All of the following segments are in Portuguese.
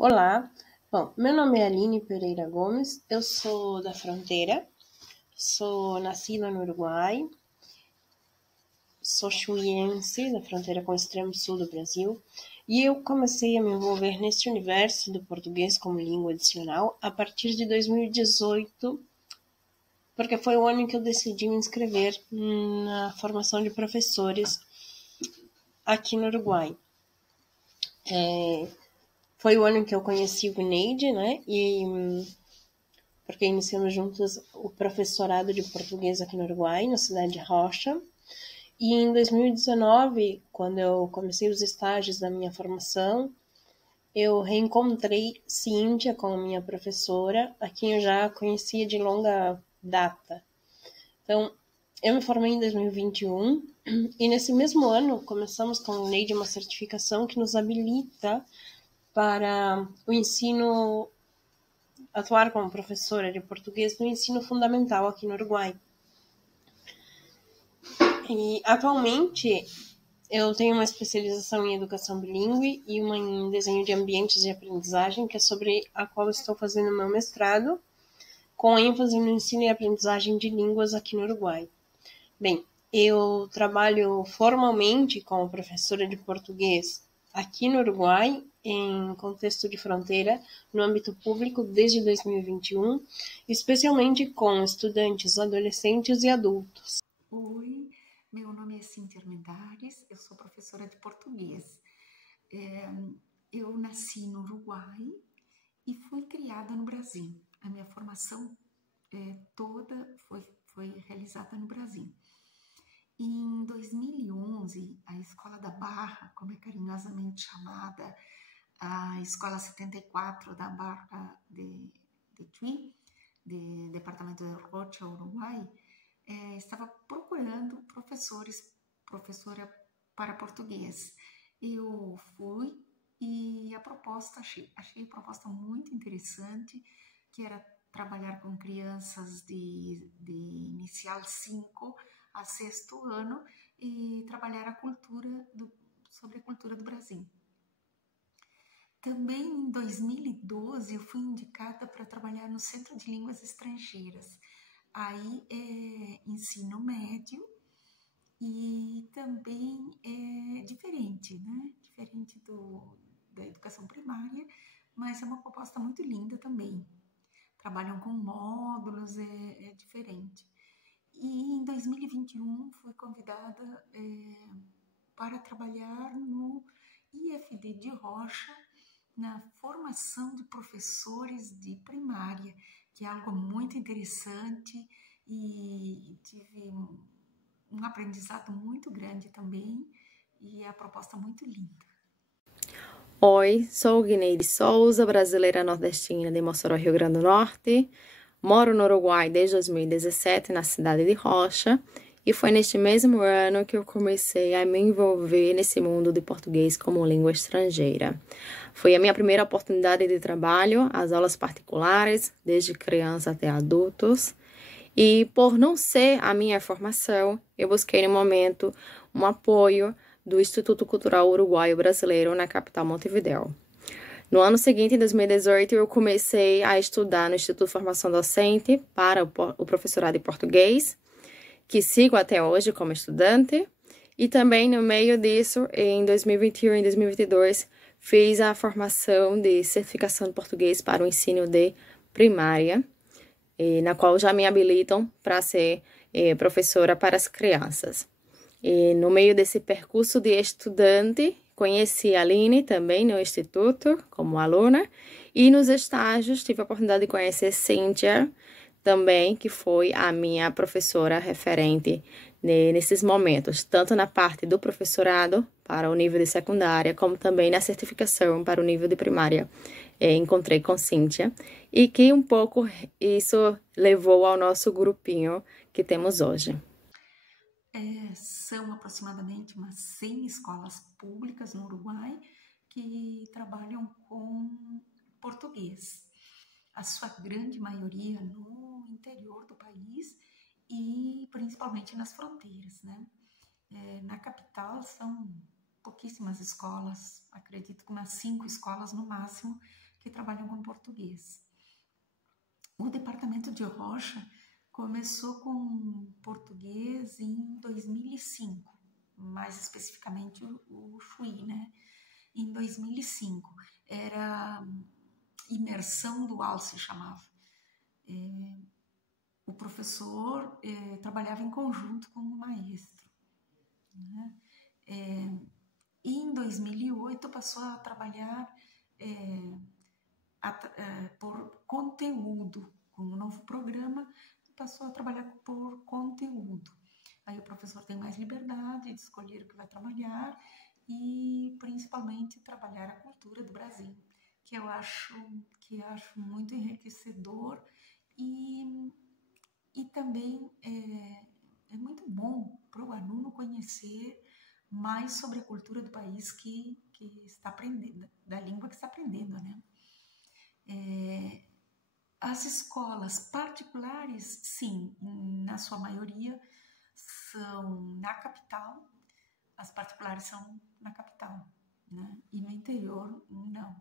Olá, bom, meu nome é Aline Pereira Gomes, eu sou da Fronteira, sou nascida no Uruguai, sou chuiense, da fronteira com o extremo sul do Brasil, e eu comecei a me envolver neste universo do português como língua adicional a partir de 2018, porque foi o ano em que eu decidi me inscrever na formação de professores aqui no Uruguai. Foi o ano em que eu conheci o Gneide, né, porque iniciamos juntos o professorado de português aqui no Uruguai, na cidade de Rocha. E em 2019, quando eu comecei os estágios da minha formação, eu reencontrei Cíntia como minha professora, a quem eu já conhecia de longa data. Então, eu me formei em 2021 e nesse mesmo ano começamos com a lei de uma certificação que nos habilita para o ensino, atuar como professora de português no ensino fundamental aqui no Uruguai. E atualmente eu tenho uma especialização em educação bilíngue e uma em desenho de ambientes de aprendizagem, que é sobre a qual estou fazendo meu mestrado, com ênfase no ensino e aprendizagem de línguas aqui no Uruguai. Bem, eu trabalho formalmente como professora de português aqui no Uruguai, em contexto de fronteira, no âmbito público desde 2021, especialmente com estudantes, adolescentes e adultos. Oi, meu nome é Cíntia Armendares, eu sou professora de português. Eu nasci no Uruguai e fui criada no Brasil. A minha formação toda foi realizada no Brasil. Em 2011, a Escola da Barra, como é carinhosamente chamada, a Escola 74 da Barra de Tui, de Departamento de Rocha, Uruguai, estava procurando professora para português. Eu fui e achei a proposta muito interessante, que era trabalhar com crianças de inicial 5 a sexto ano e trabalhar sobre a cultura do Brasil. Também em 2012 eu fui indicada para trabalhar no Centro de Línguas Estrangeiras. Aí é ensino médio e também é diferente, né? Diferente da educação primária, mas é uma proposta muito linda também. Trabalham com módulos, é diferente. E em 2021 fui convidada para trabalhar no IFD de Rocha, na formação de professores de primária, que é algo muito interessante e tive um aprendizado muito grande também e a proposta muito linda. Oi, sou Guineide Souza, brasileira nordestina de Mossoró, Rio Grande do Norte. Moro no Uruguai desde 2017, na cidade de Rocha, e foi neste mesmo ano que eu comecei a me envolver nesse mundo de português como língua estrangeira. Foi a minha primeira oportunidade de trabalho, as aulas particulares, desde criança até adultos. E por não ser a minha formação, eu busquei no momento um apoio do Instituto Cultural Uruguaio Brasileiro na capital Montevidéu. No ano seguinte, em 2018, eu comecei a estudar no Instituto de Formação Docente para o professorado de português, que sigo até hoje como estudante. E também, no meio disso, em 2021 e 2022, fiz a formação de certificação de português para o ensino de primária, na qual já me habilitam para ser professora para as crianças. E no meio desse percurso de estudante, conheci a Aline também no Instituto como aluna e nos estágios tive a oportunidade de conhecer Cíntia também, que foi a minha professora referente nesses momentos, tanto na parte do professorado para o nível de secundária, como também na certificação para o nível de primária. Encontrei com Cíntia e que um pouco isso levou ao nosso grupinho que temos hoje. São aproximadamente umas 100 escolas públicas no Uruguai que trabalham com português. A sua grande maioria no interior do país e principalmente nas fronteiras, né? Na capital são pouquíssimas escolas, acredito que umas 5 escolas no máximo que trabalham com português. O departamento de Rocha começou com português em 2005, mais especificamente o Chuí, né? Em 2005. Era imersão dual, se chamava. O professor trabalhava em conjunto com o maestro, né? E em 2008 passou a trabalhar por conteúdo, com um novo programa, passou a trabalhar por conteúdo. Aí o professor tem mais liberdade de escolher o que vai trabalhar e principalmente trabalhar a cultura do Brasil, que eu acho muito enriquecedor e também é muito bom para o aluno conhecer mais sobre a cultura do país que está aprendendo, da língua que está aprendendo, né? As escolas particulares, sim, na sua maioria, são na capital. As particulares são na capital, né? E no interior, não,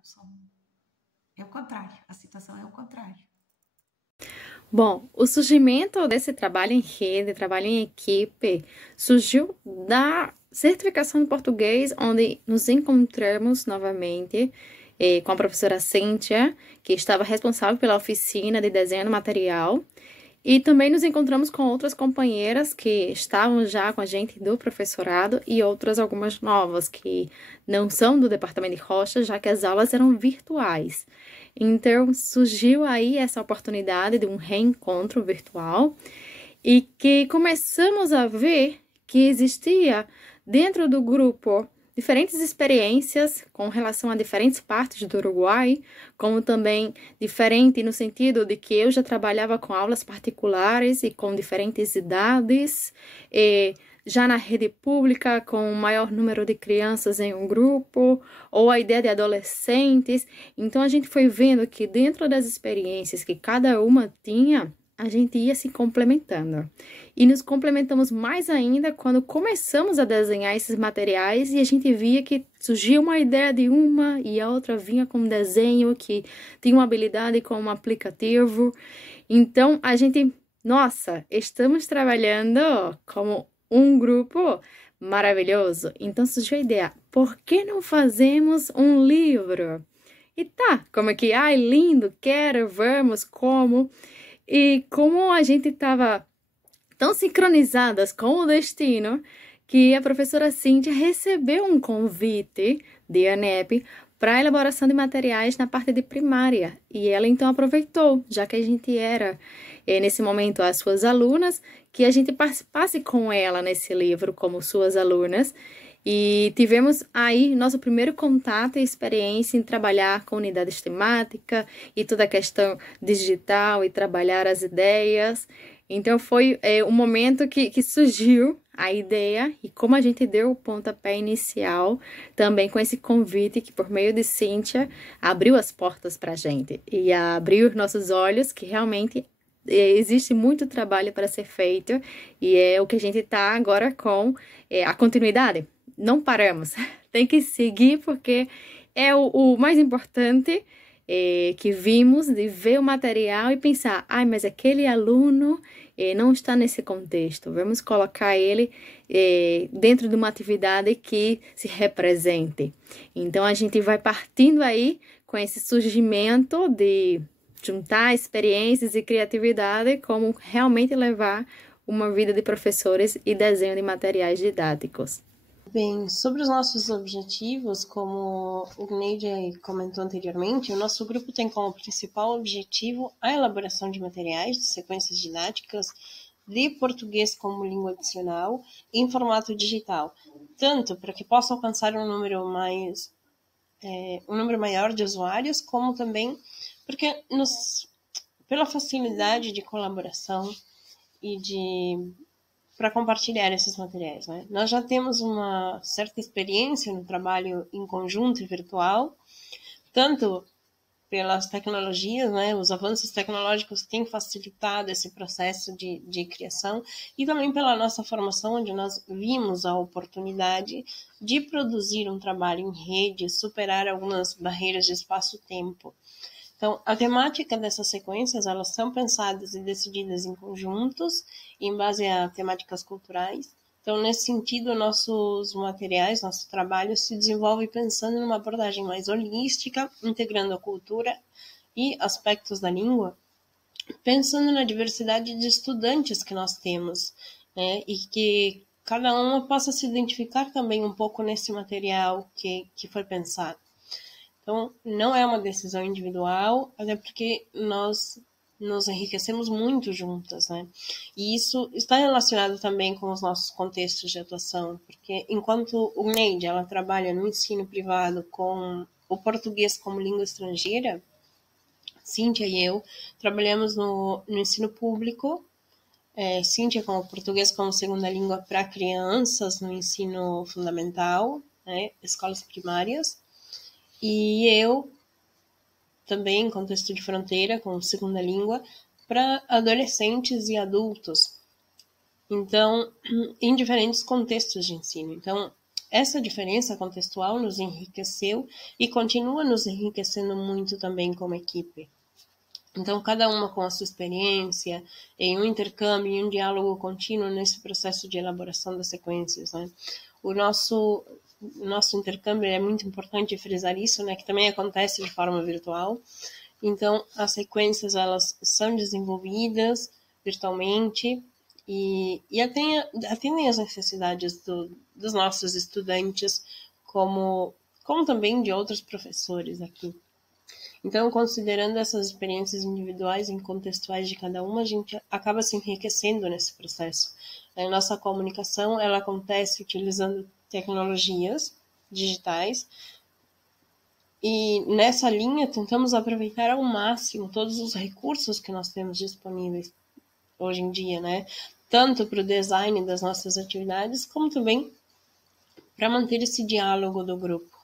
é o contrário, a situação é o contrário. Bom, o surgimento desse trabalho em rede, trabalho em equipe, surgiu da certificação de português, onde nos encontramos novamente com a professora Cíntia, que estava responsável pela oficina de desenho do material, e também nos encontramos com outras companheiras que estavam já com a gente do professorado e outras algumas novas que não são do departamento de Rocha, já que as aulas eram virtuais. Então, surgiu aí essa oportunidade de um reencontro virtual e que começamos a ver que existia dentro do grupo diferentes experiências com relação a diferentes partes do Uruguai, como também diferente no sentido de que eu já trabalhava com aulas particulares e com diferentes idades, já na rede pública com um maior número de crianças em um grupo, ou a ideia de adolescentes. Então, a gente foi vendo que dentro das experiências que cada uma tinha, a gente ia se complementando. E nos complementamos mais ainda quando começamos a desenhar esses materiais e a gente via que surgia uma ideia de uma e a outra vinha com um desenho que tinha uma habilidade com um aplicativo. Então, a gente, nossa, estamos trabalhando como um grupo maravilhoso. Então, surgiu a ideia, por que não fazemos um livro? E tá, como é que, lindo, quero, vamos, como... E como a gente estava tão sincronizadas com o destino, que a professora Cíntia recebeu um convite de ANEP para a elaboração de materiais na parte de primária. E ela então aproveitou, já que a gente era, nesse momento, as suas alunas, que a gente participasse com ela nesse livro como suas alunas. E tivemos aí nosso primeiro contato e experiência em trabalhar com unidades temáticas e toda a questão digital e trabalhar as ideias. Então, foi um momento que surgiu a ideia e como a gente deu o pontapé inicial também com esse convite que, por meio de Cíntia, abriu as portas para a gente e abriu nossos olhos que realmente existe muito trabalho para ser feito e é o que a gente está agora com a continuidade. Não paramos, tem que seguir porque é o mais importante que vimos de ver o material e pensar, mas aquele aluno não está nesse contexto, vamos colocar ele dentro de uma atividade que se represente. Então, a gente vai partindo aí com esse surgimento de juntar experiências e criatividade como realmente levar uma vida de professores e desenho de materiais didáticos. Bem, sobre os nossos objetivos, como o Gneide comentou anteriormente, o nosso grupo tem como principal objetivo a elaboração de materiais de sequências didáticas de português como língua adicional em formato digital, tanto para que possa alcançar um número maior de usuários, como também porque pela facilidade de colaboração e para compartilhar esses materiais, né? Nós já temos uma certa experiência no trabalho em conjunto e virtual, tanto pelas tecnologias, né? Os avanços tecnológicos têm facilitado esse processo de criação, e também pela nossa formação, onde nós vimos a oportunidade de produzir um trabalho em rede, superar algumas barreiras de espaço-tempo. Então, a temática dessas sequências, elas são pensadas e decididas em conjuntos, em base a temáticas culturais. Então, nesse sentido, nossos materiais, nosso trabalho se desenvolve pensando numa abordagem mais holística, integrando a cultura e aspectos da língua, pensando na diversidade de estudantes que nós temos, né? E que cada uma possa se identificar também um pouco nesse material que foi pensado. Então, não é uma decisão individual, até porque nós nos enriquecemos muito juntas, né? E isso está relacionado também com os nossos contextos de atuação, porque enquanto o Neide, ela trabalha no ensino privado com o português como língua estrangeira, Cíntia e eu trabalhamos no ensino público, Cíntia com o português como segunda língua para crianças no ensino fundamental, né, escolas primárias, e eu também em contexto de fronteira, com segunda língua, para adolescentes e adultos. Então, em diferentes contextos de ensino. Então, essa diferença contextual nos enriqueceu e continua nos enriquecendo muito também como equipe. Então, cada uma com a sua experiência, em um intercâmbio, em um diálogo contínuo nesse processo de elaboração das sequências, né? O nosso intercâmbio é muito importante frisar isso, né, que também acontece de forma virtual. Então, as sequências, elas são desenvolvidas virtualmente e atendem às necessidades dos nossos estudantes, como também de outros professores aqui. Então, considerando essas experiências individuais e contextuais de cada uma, a gente acaba se enriquecendo nesse processo. A nossa comunicação, ela acontece utilizando tecnologias digitais, e nessa linha tentamos aproveitar ao máximo todos os recursos que nós temos disponíveis hoje em dia, né? Tanto para o design das nossas atividades, como também para manter esse diálogo do grupo.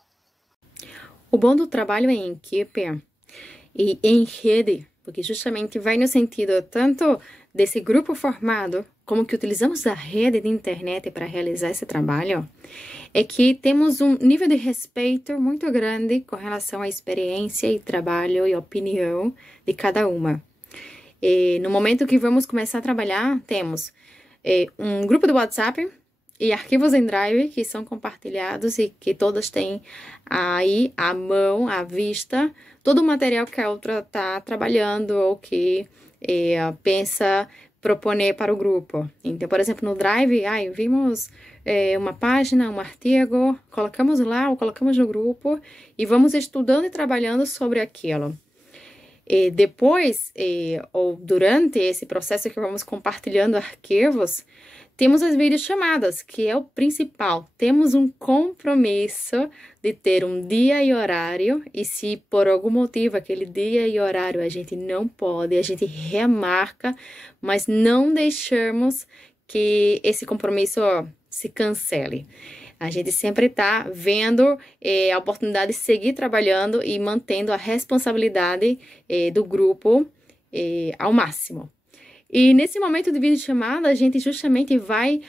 O bom do trabalho em equipe e em rede, porque justamente vai no sentido tanto desse grupo formado, como que utilizamos a rede de internet para realizar esse trabalho, é que temos um nível de respeito muito grande com relação à experiência e trabalho e opinião de cada uma. E no momento que vamos começar a trabalhar, temos um grupo do WhatsApp e arquivos em Drive que são compartilhados e que todas têm aí à mão, à vista, todo o material que a outra está trabalhando ou que pensa proponer para o grupo. Então, por exemplo, no Drive, vimos uma página, um artigo, colocamos lá ou colocamos no grupo e vamos estudando e trabalhando sobre aquilo. E depois, ou durante esse processo que vamos compartilhando arquivos, temos as videochamadas, que é o principal. Temos um compromisso de ter um dia e horário, e se por algum motivo aquele dia e horário a gente não pode, a gente remarca, mas não deixamos que esse compromisso se cancele. A gente sempre está vendo a oportunidade de seguir trabalhando e mantendo a responsabilidade do grupo ao máximo. E nesse momento de videochamada, a gente justamente vai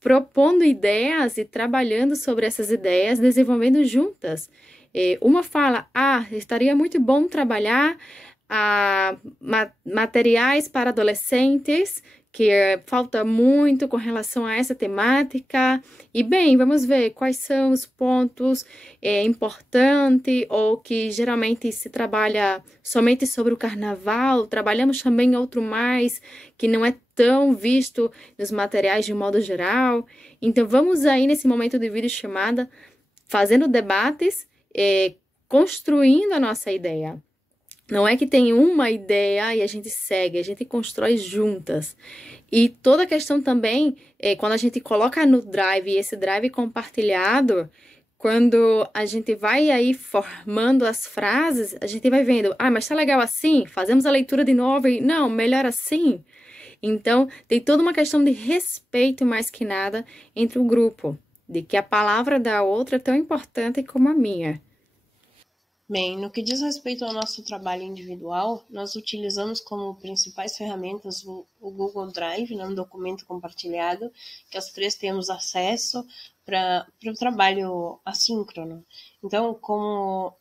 propondo ideias e trabalhando sobre essas ideias, desenvolvendo juntas. Uma fala, estaria muito bom trabalhar materiais para adolescentes, que falta muito com relação a essa temática. E bem, vamos ver quais são os pontos importantes ou que geralmente se trabalha somente sobre o carnaval. Trabalhamos também outro mais que não é tão visto nos materiais de modo geral. Então, vamos aí nesse momento de videochamada fazendo debates, construindo a nossa ideia. Não é que tem uma ideia e a gente segue, a gente constrói juntas. E toda a questão também, quando a gente coloca no Drive, esse Drive compartilhado, quando a gente vai aí formando as frases, a gente vai vendo, mas tá legal assim? Fazemos a leitura de novo e, não, melhor assim. Então, tem toda uma questão de respeito mais que nada entre o grupo, de que a palavra da outra é tão importante como a minha. Bem, no que diz respeito ao nosso trabalho individual, nós utilizamos como principais ferramentas o Google Drive, né, um documento compartilhado, que as três temos acesso para o trabalho assíncrono. Então, como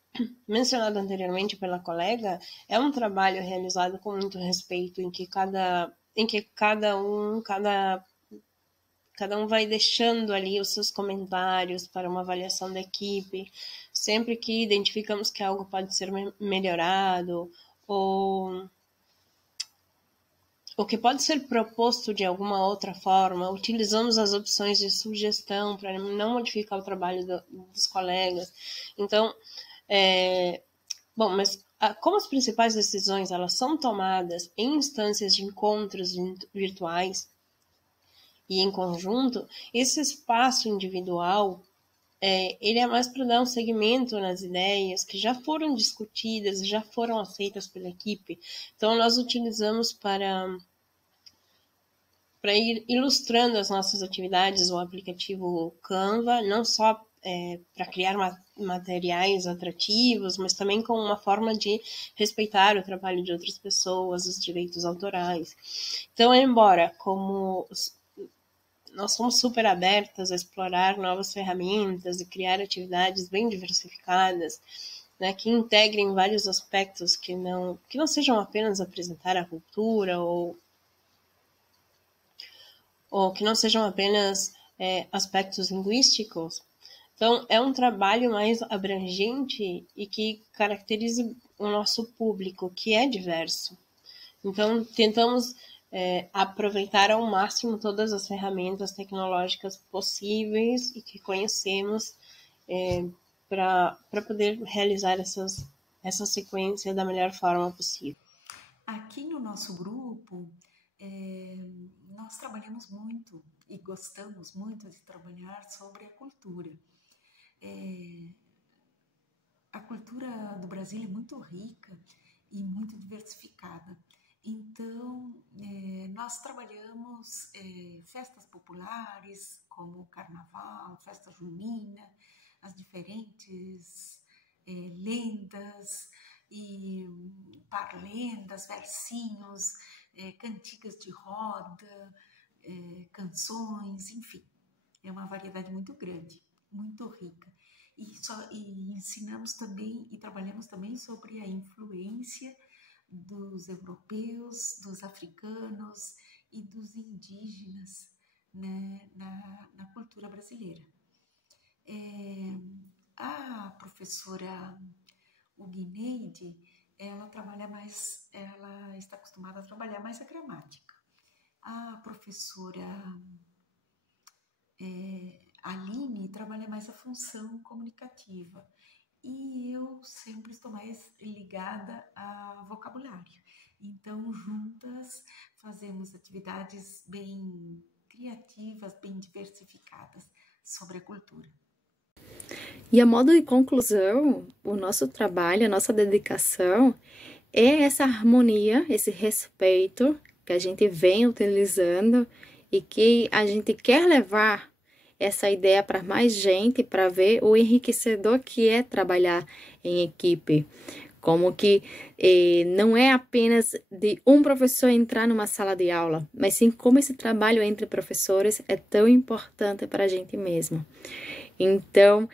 mencionado anteriormente pela colega, é um trabalho realizado com muito respeito, em que cada um vai deixando ali os seus comentários para uma avaliação da equipe, sempre que identificamos que algo pode ser melhorado ou que pode ser proposto de alguma outra forma, utilizamos as opções de sugestão para não modificar o trabalho dos colegas. Então, mas como as principais decisões elas são tomadas em instâncias de encontros virtuais e em conjunto, esse espaço individual ele é mais para dar um segmento nas ideias que já foram discutidas, já foram aceitas pela equipe. Então, nós utilizamos para ir ilustrando as nossas atividades o aplicativo Canva, não só para criar materiais atrativos, mas também como uma forma de respeitar o trabalho de outras pessoas, os direitos autorais. Então, embora como nós somos super abertas a explorar novas ferramentas e criar atividades bem diversificadas, né, que integrem vários aspectos que não sejam apenas apresentar a cultura ou que não sejam apenas aspectos linguísticos. Então, é um trabalho mais abrangente e que caracteriza o nosso público, que é diverso. Então, tentamos aproveitar ao máximo todas as ferramentas tecnológicas possíveis e que conhecemos para poder realizar essa sequência da melhor forma possível. Aqui no nosso grupo, nós trabalhamos muito e gostamos muito de trabalhar sobre a cultura. A cultura do Brasil é muito rica e muito diversificada. Então, nós trabalhamos festas populares, como o carnaval, festa junina, as diferentes lendas e parlendas, versinhos, cantigas de roda, canções, enfim. É uma variedade muito grande, muito rica. E ensinamos também e trabalhamos também sobre a influência dos europeus, dos africanos e dos indígenas, né, na cultura brasileira. A professora Uguineide, ela está acostumada a trabalhar mais a gramática. A professora Aline trabalha mais a função comunicativa. E eu sempre estou mais ligada a vocabulário. Então, juntas, fazemos atividades bem criativas, bem diversificadas sobre a cultura. E a modo de conclusão, o nosso trabalho, a nossa dedicação é essa harmonia, esse respeito que a gente vem utilizando e que a gente quer levar essa ideia para mais gente, para ver o enriquecedor que é trabalhar em equipe. Como que não é apenas de um professor entrar numa sala de aula, mas sim como esse trabalho entre professores é tão importante para a gente mesmo. Então,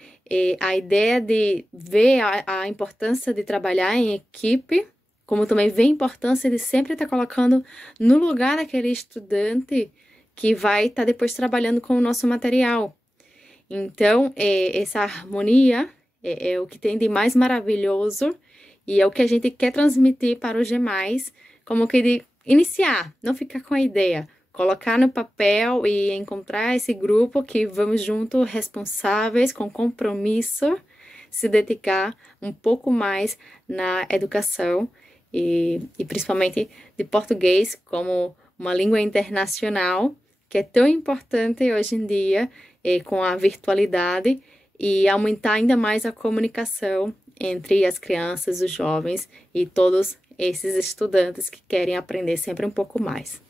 a ideia de ver a importância de trabalhar em equipe, como também ver a importância de sempre estar colocando no lugar daquele estudante que vai estar depois trabalhando com o nosso material. Então, essa harmonia é o que tem de mais maravilhoso e é o que a gente quer transmitir para os demais, como que de iniciar, não ficar com a ideia, colocar no papel e encontrar esse grupo que vamos juntos, responsáveis, com compromisso, se dedicar um pouco mais na educação e principalmente de português como uma língua internacional, que é tão importante hoje em dia com a virtualidade e aumentar ainda mais a comunicação entre as crianças, os jovens e todos esses estudantes que querem aprender sempre um pouco mais.